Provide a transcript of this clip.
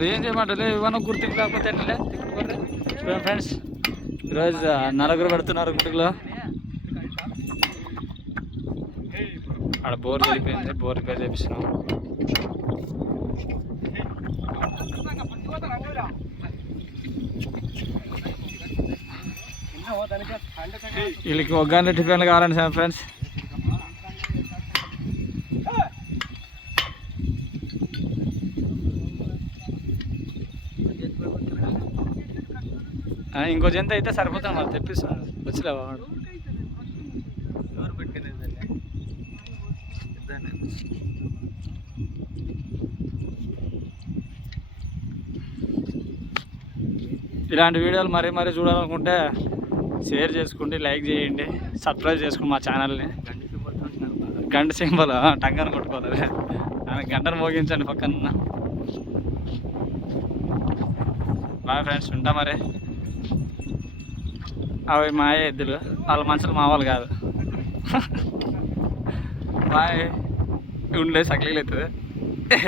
మరి ఏం చేయమంటారు ఇవన్నీ గుర్తింపు కాకపోతే ఎట్లే చూడండి ఫ్రెండ్స్ ఈరోజు నలుగురు పెడుతున్నారు గుట్టులో ఆడ బోర్ వెళ్ళిపోయింది బోర్ రిపేర్ చేపిస్తున్నాం వీళ్ళకి ఒక గంట టిఫిన్లు కావాలండి సార్ ఫ్రెండ్స్ ఇంకో జంత అయితే సరిపోతాను మరి తెప్పిస్తాను వచ్చిలేవా వాడు ఇలాంటి వీడియోలు మరీ మరీ చూడాలనుకుంటే షేర్ చేసుకోండి లైక్ చేయండి సబ్స్క్రైబ్ చేసుకోండి మా ఛానల్ని గంట సింబల్ టంగాను కొట్టుకోవాలి గంటను మోగించండి పక్కన బాయ్ ఫ్రెండ్స్ ఉంటా మరి అవి మా ఎద్దులు వాళ్ళ మనుషులు మా వాళ్ళు కాదు బాయ్ ఉండే సక్లీలు అవుతుంది